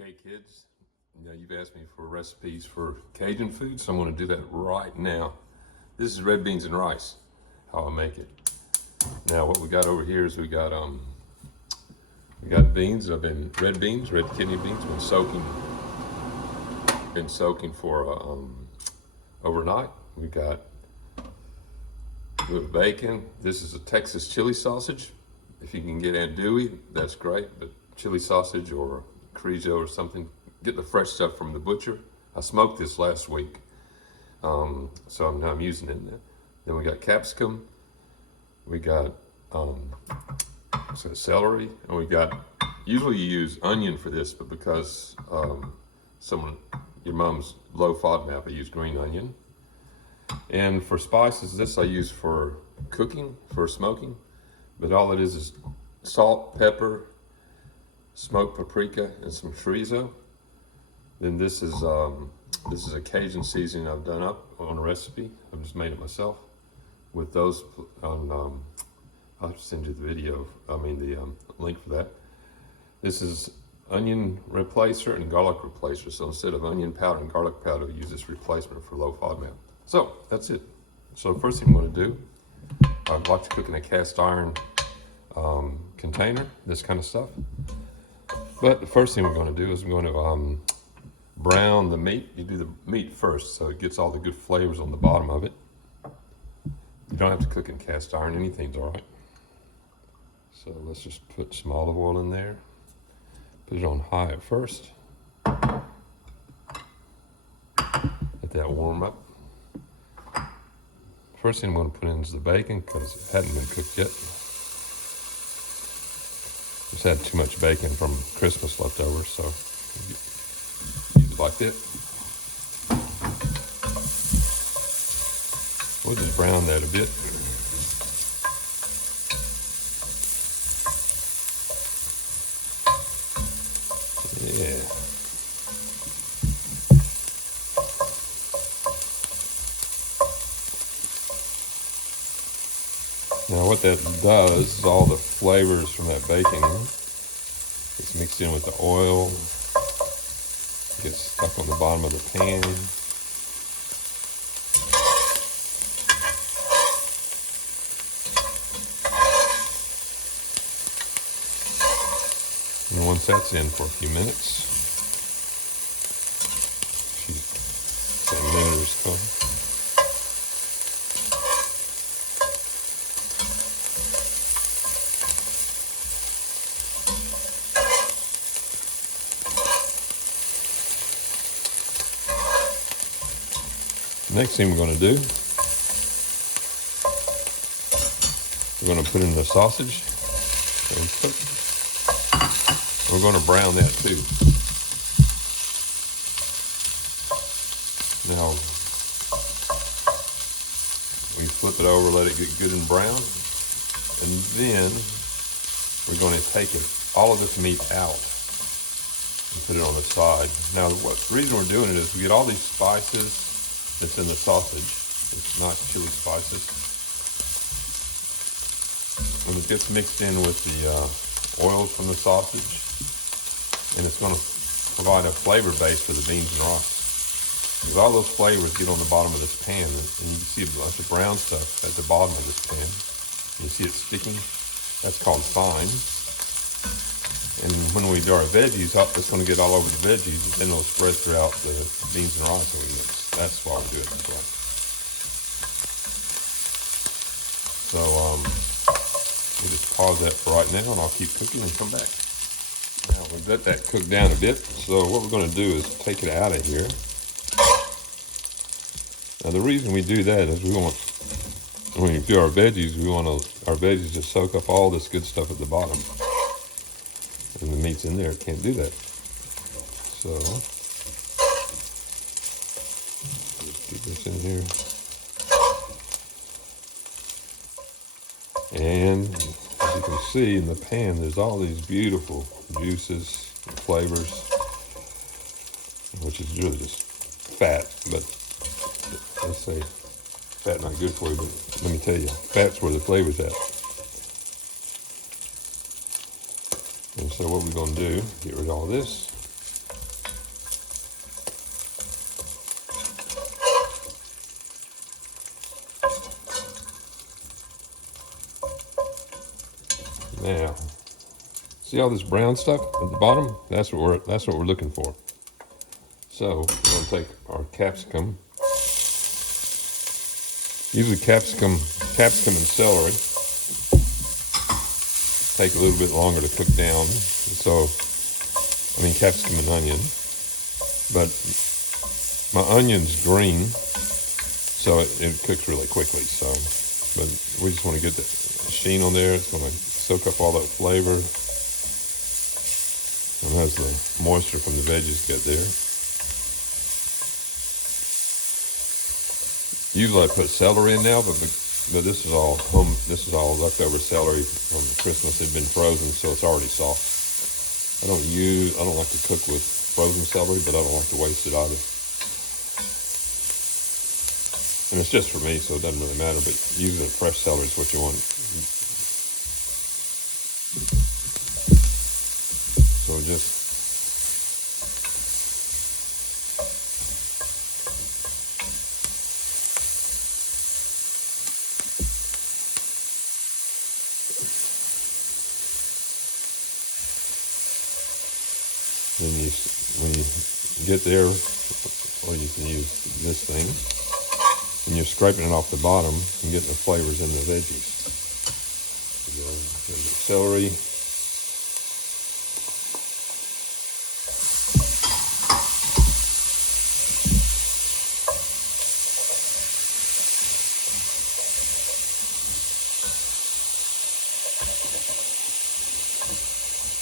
Okay, kids, you've asked me for recipes for Cajun food, so I'm going to do that right now. This is red beans and rice, how I make it. Now, what we got over here is we got beans. Red beans, red kidney beans, been soaking for overnight. We got bacon. This is a Texas chili sausage. If you can get andouille, that's great, but chili sausage or Chorizo or something, get the fresh stuff from the butcher. I smoked this last week, so now I'm using it. Then we got capsicum, we got celery, and we got, usually you use onion for this, but because your mom's low FODMAP, I use green onion. And for spices, this I use for cooking, for smoking, but all it is salt, pepper, smoked paprika, and some chorizo. Then this is a Cajun seasoning I've done up on a recipe. I've just made it myself with those on. I'll send you the video. The link for that. This is onion replacer and garlic replacer. So instead of onion powder and garlic powder, we use this replacement for low FODMAP. So that's it. So the first thing I'm going to do, I like to cook in a cast iron container, this kind of stuff. But the first thing we're going to do is we're going to brown the meat. You do the meat first so it gets all the good flavors on the bottom of it. You don't have to cook in cast iron, anything's all right. So let's just put some olive oil in there. Put it on high at first. Let that warm up. First thing I'm going to put in is the bacon because it hadn't been cooked yet. Just had too much bacon from Christmas leftovers, so use it like that. We'll just brown that a bit. Yeah. Now what that does is all the flavors from that bacon gets mixed in with the oil, gets stuck on the bottom of the pan. And once that's in for a few minutes, a minute or so. Next thing we're going to do, we're going to put in the sausage. We're going to brown that too. Now, we flip it over, let it get good and brown, and then we're going to take all of this meat out and put it on the side. Now, the reason we're doing it is we get all these spices that's in the sausage. It's nice chili spices. And it gets mixed in with the oils from the sausage, and it's going to provide a flavor base for the beans and rice. Because all those flavors get on the bottom of this pan, and you can see a bunch of brown stuff at the bottom of this pan. You see it sticking. That's called fine. And when we do our veggies, it's going to get all over the veggies, and then it'll spread throughout the beans and rice that we mix. That's why we do it this way. So we'll just pause that for right now, and I'll keep cooking and come back. Now we've let that cook down a bit. So what we're going to do is take it out of here. Now the reason we do that is when we do our veggies, we want our veggies to soak up all this good stuff at the bottom. And the meat's in there, it can't do that. So, let's get this in here. And as you can see in the pan, there's all these beautiful juices and flavors, which is really just fat, but they say fat not good for you, but let me tell you, fat's where the flavor's at. And so what we're going to do, get rid of all this. Now, see all this brown stuff at the bottom? That's what we're looking for. So we're gonna take our capsicum. Usually capsicum and celery take a little bit longer to cook down. So, I mean capsicum and onion. But my onion's green, so it cooks really quickly. So, but we just want to get the sheen on there. It's going to soak up all that flavor. And has the moisture from the veggies get there. Usually I put celery in now, but this is all leftover celery from Christmas. It had been frozen, so it's already soft. I don't like to cook with frozen celery, but I don't like to waste it either. And it's just for me, so it doesn't really matter, but using fresh celery is what you want. So just when you get there, or you can use this thing, and you're scraping it off the bottom and getting the flavors in the veggies. The celery.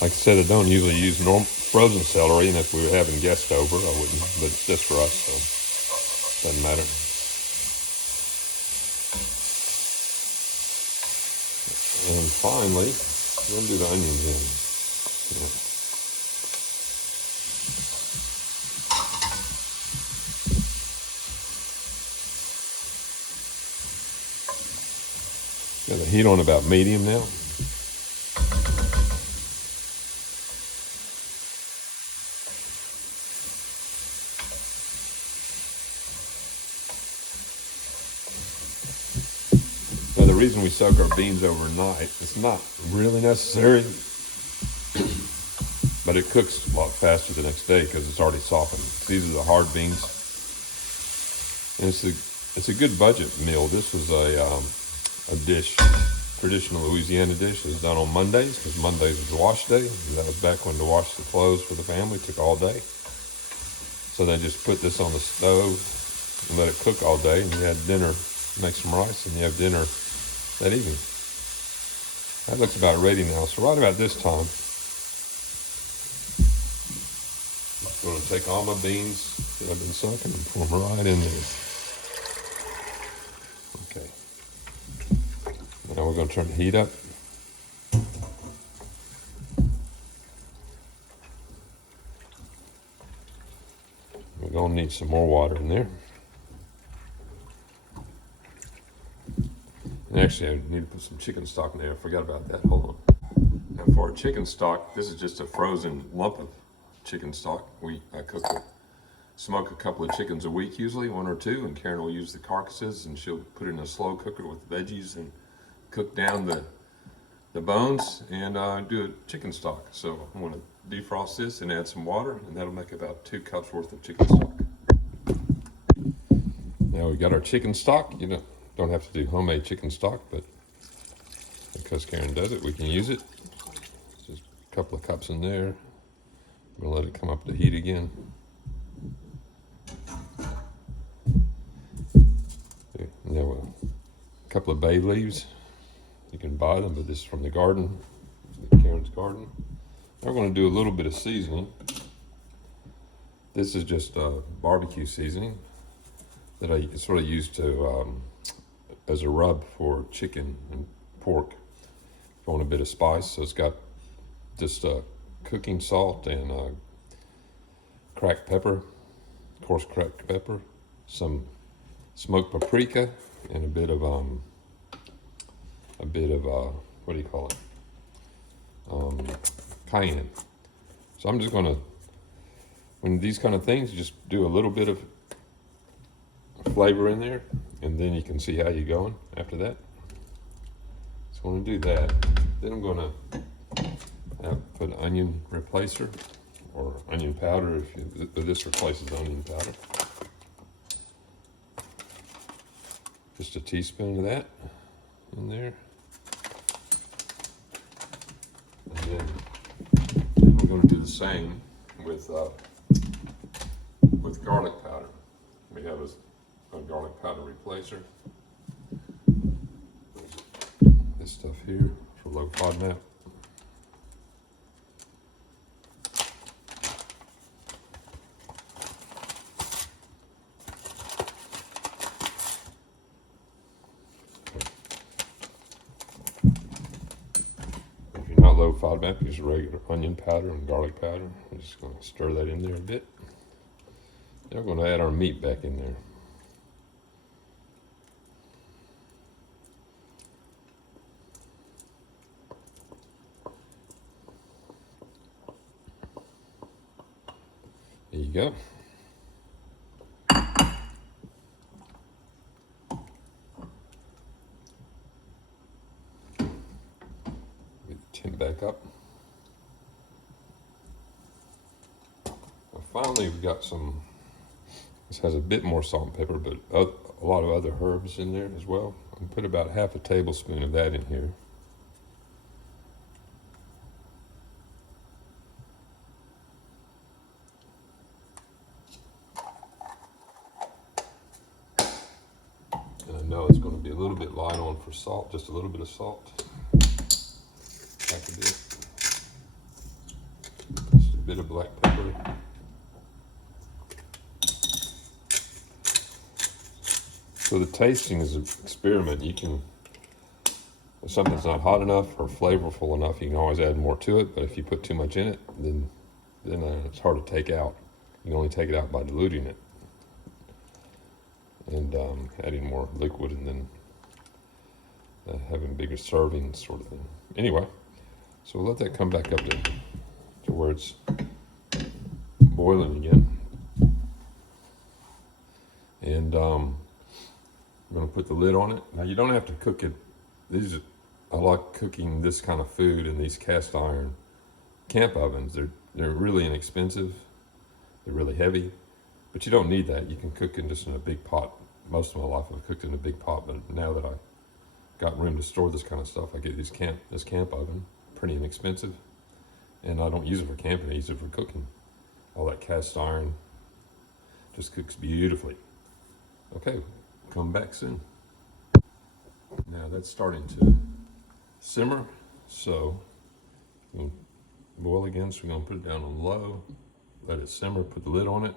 Like I said, I don't usually use frozen celery, and if we were having guests over, I wouldn't, but it's just for us, so it doesn't matter. And finally, we're going to do the onions in. Got the heat on about medium now. The reason we soak our beans overnight, it's not really necessary, but it cooks a lot faster the next day because it's already softened. These are the hard beans, and it's a good budget meal. This was a dish, traditional Louisiana dish. It was done on Mondays because Mondays was wash day. That was back when to wash the clothes for the family took all day. So they just put this on the stove and let it cook all day, and you had dinner, make some rice, and you have dinner that evening. That looks about ready now. So right about this time, I'm going to take all my beans that I've been soaking and pour them right in there. Okay. Now we're going to turn the heat up. We're going to need some more water in there. And actually, I need to put some chicken stock in there. I forgot about that. Hold on. Now for our chicken stock, this is just a frozen lump of chicken stock. I smoke a couple of chickens a week, usually one or two, and Karen will use the carcasses, and she'll put it in a slow cooker with veggies and cook down the bones and do a chicken stock. So I'm going to defrost this and add some water, and that'll make about 2 cups worth of chicken stock. Now we got our chicken stock. Don't have to do homemade chicken stock, but because Karen does it, we can use it. Just a couple of cups in there. I'm gonna let it come up to heat again. Now a couple of bay leaves. You can buy them, but this is from the garden, Karen's garden. Now we're going to do a little bit of seasoning. This is just barbecue seasoning that I sort of use to as a rub for chicken and pork. If you want a bit of spice, so it's got just cooking salt and cracked pepper, coarse cracked pepper, some smoked paprika, and a bit of what do you call it? Cayenne. So I'm just gonna, when these kind of things, just do a little bit of flavor in there, and then you can see how you're going after that. So I'm gonna do that. Then I'm gonna put an onion replacer or onion powder, but this replaces onion powder. Just a teaspoon of that in there. And then we're going to do the same with garlic powder. We have a garlic powder replacer. This stuff here for low FODMAP. Low FODMAP, use regular onion powder and garlic powder. I'm just going to stir that in there a bit. Then we're going to add our meat back in there. There you go. Tin back up. Well, finally, we've got some. This has a bit more salt and pepper, but a lot of other herbs in there as well. I'll put about half a tablespoon of that in here. And I know it's going to be a little bit light on for salt, just a little bit of salt. A bit. Just a bit of black pepper. So the tasting is an experiment. You can, if something's not hot enough or flavorful enough, you can always add more to it. But if you put too much in it, then it's hard to take out. You can only take it out by diluting it and adding more liquid, and then having bigger servings, sort of thing. Anyway. So we'll let that come back up to where it's boiling again. And I'm going to put the lid on it. Now you don't have to cook it. I like cooking this kind of food in these cast iron camp ovens. They're really inexpensive. They're really heavy, but you don't need that. You can cook in just in a big pot. Most of my life I've cooked in a big pot, but now that I got room to store this kind of stuff, I get this camp oven. Pretty inexpensive, and I don't use it for camping. I use it for cooking. All that cast iron just cooks beautifully. Okay, come back soon. Now that's starting to simmer, so we'll boil again. So we're going to put it down on low, let it simmer, put the lid on it,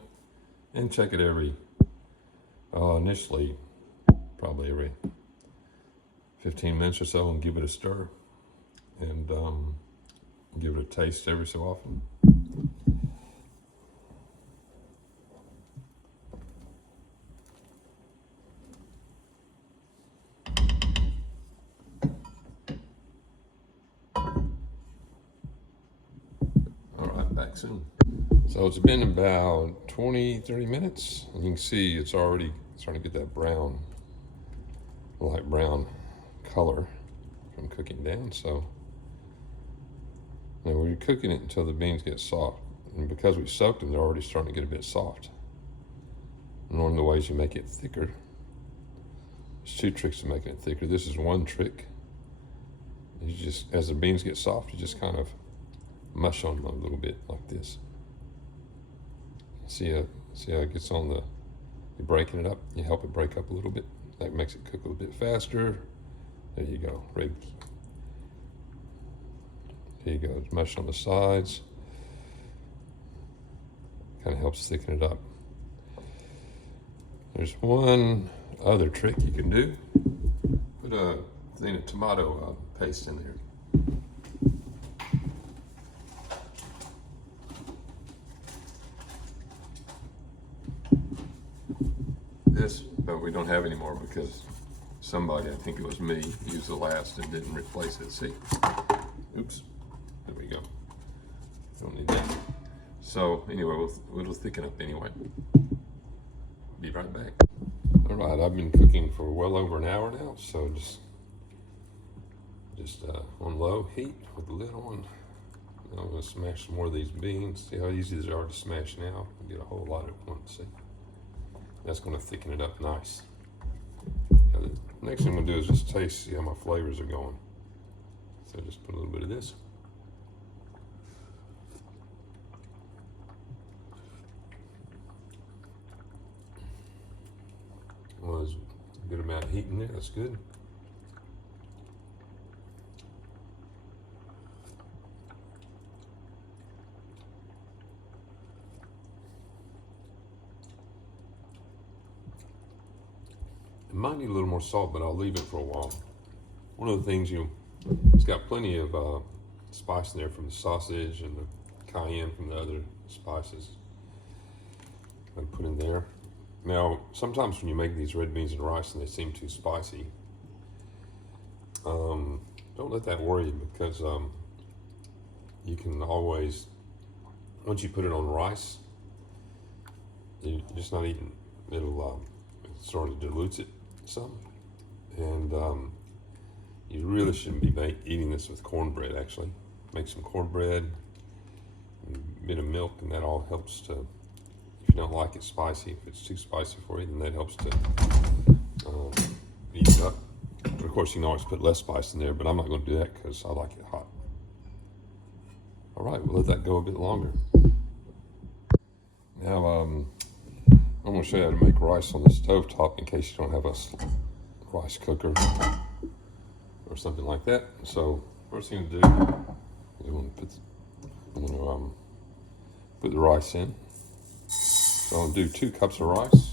and check it initially probably every 15 minutes or so, and give it a stir. And give it a taste every so often. All right, back soon. So it's been about 20-30 minutes, and you can see it's already starting to get that light brown color from cooking down. So now we're cooking it until the beans get soft, and because we soaked them, they're already starting to get a bit soft. And one of the ways you make it thicker, there's two tricks to making it thicker. This is one trick. You just, as the beans get soft, you just kind of mush on them a little bit like this. See how it gets on you're breaking it up. You help it break up a little bit. That makes it cook a little bit faster. There you go. Ready. There you go. Mush on the sides. Kind of helps thicken it up. There's one other trick you can do. Put a thing of tomato paste in there. This, but we don't have any more because somebody, I think it was me, used the last and didn't replace it. See? Oops. There we go. Don't need that. So anyway, it'll thicken up anyway. Be right back. All right, I've been cooking for well over an hour now, so just Just on low heat with the lid on. Now I'm going to smash some more of these beans. See how easy they are to smash now? Get a whole lot at once. See? That's going to thicken it up nice. Now the next thing I'm going to do is just taste, see how my flavors are going. So just put a little bit of this. Well, there's a good amount of heat in there. That's good. It might need a little more salt, but I'll leave it for a while. One of the things it's got plenty of spice in there from the sausage and the cayenne from the other spices I put in there. Now, sometimes when you make these red beans and rice and they seem too spicy, don't let that worry you, because you can always, once you put it on rice, you're just not eating, it sort of dilutes it some. And you really shouldn't be eating this with cornbread, actually. Make some cornbread, a bit of milk, and that all helps to, if you don't like it spicy, if it's too spicy for you, then that helps to eat it up. But of course, you can always put less spice in there, but I'm not going to do that because I like it hot. All right, we'll let that go a bit longer. Now, I'm going to show you how to make rice on the stovetop in case you don't have a rice cooker or something like that. So, first thing to do is I'm going to put the rice in. So I'll do 2 cups of rice.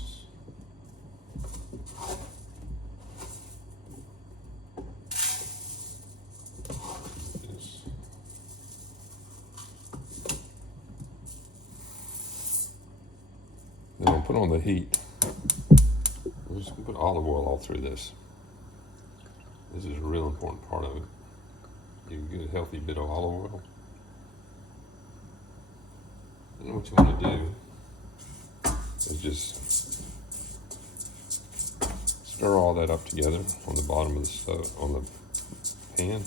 Then I'll put on the heat. I'm just going to put olive oil all through this. This is a real important part of it. You get a healthy bit of olive oil. And what you want to do is just stir all that up together on the bottom of the stove, on the pan.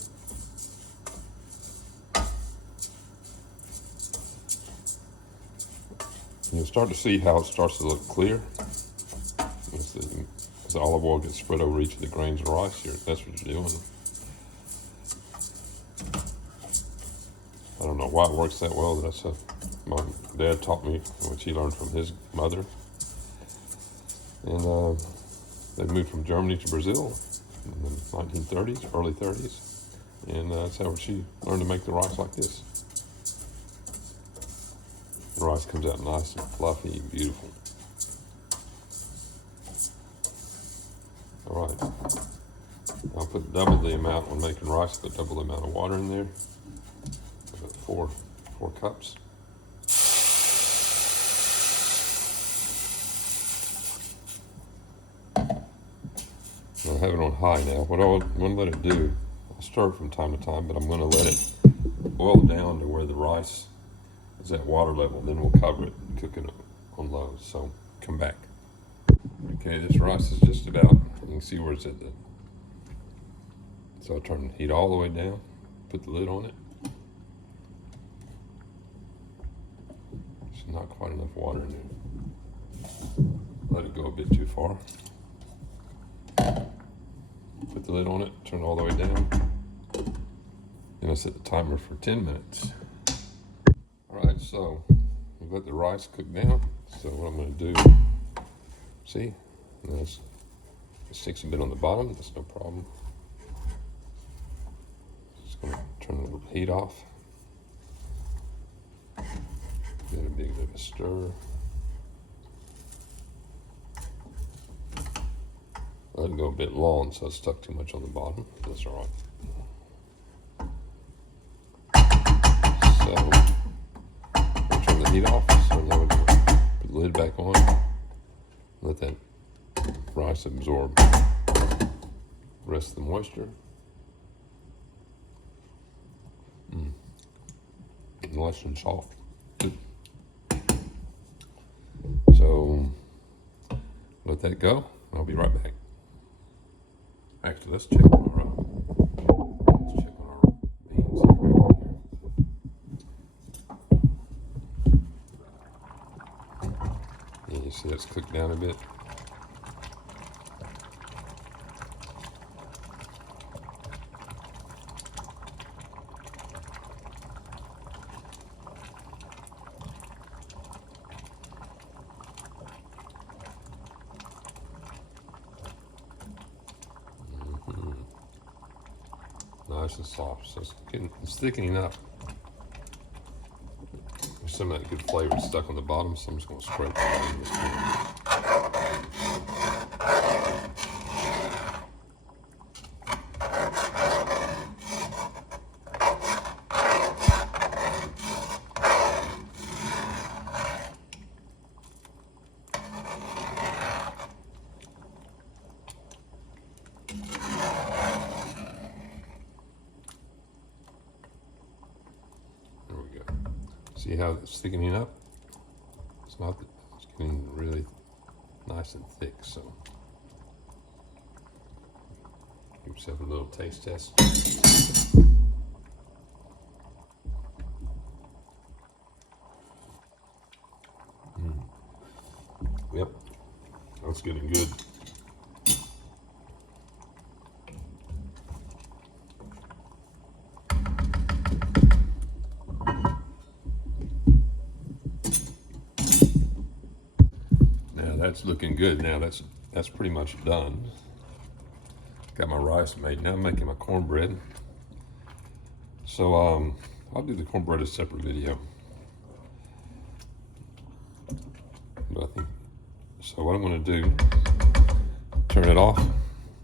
And you'll start to see how it starts to look clear. As the olive oil gets spread over each of the grains of rice here, that's what you're doing. I don't know why it works that well. My dad taught me, which he learned from his mother. And they moved from Germany to Brazil in the 1930s, early 30s. And that's how she learned to make the rice like this. The rice comes out nice and fluffy and beautiful. All right. I'll put double the amount when making rice, put double the amount of water in there. I've got 4 cups. I have it on high now. What I'm going to let it do, I'll stir it from time to time, but I'm going to let it boil down to where the rice is at water level. Then we'll cover it and cook it on low. So come back. Okay, this rice is just about, you can see where it's at. So I'll turn the heat all the way down, put the lid on it. There's not quite enough water in there. Let it go a bit too far. Put the lid on it, turn it all the way down. Then I set the timer for 10 minutes. All right, so we've let the rice cook down. So what I'm going to do, see, it sticks a bit on the bottom. That's no problem. Just going to turn the heat off. Give it a bit of a stir. Let it go a bit long, so it's stuck too much on the bottom. That's all right. So, I'll turn the heat off. So now we'll put the lid back on. Let that rice absorb the rest of the moisture. Nice and soft. Good. So, let that go. I'll be right back. Actually, let's check our You see that's cooked down a bit. Nice and soft, so it's thickening up. There's some of that good flavor stuck on the bottom, so I'm just going to scrape it out in this pan. See how it's thickening up? It's getting really nice and thick, so give yourself a little taste test. Yep, that's getting good. That's looking good. Now that's pretty much done. Got my rice made. Now I'm making my cornbread. So I'll do the cornbread a separate video. But I think so. What I'm going to do, turn it off.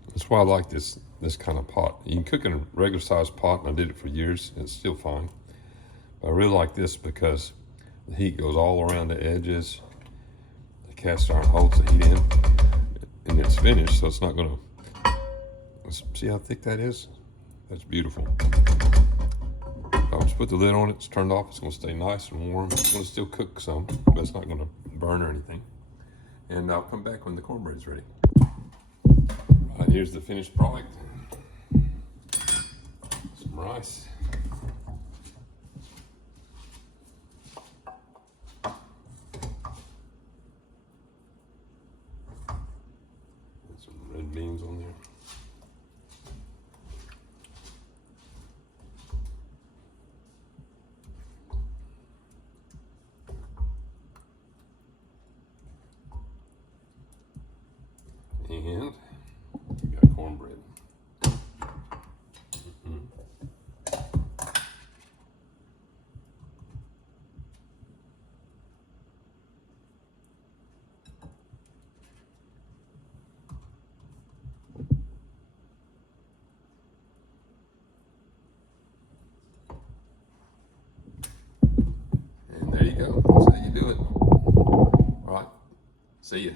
That's why I like this kind of pot. You can cook in a regular sized pot, and I did it for years, and it's still fine. But I really like this because the heat goes all around the edges. Cast iron holds the heat in, and it's finished, so it's not going to. See how thick that is? That's beautiful. I'll just put the lid on it. It's turned off. It's going to stay nice and warm. It's going to still cook some, but it's not going to burn or anything. And I'll come back when the cornbread is ready. All right, here's the finished product. Some rice. Red beans on there. And we got cornbread. There you go. That's how you do it. All right. See you.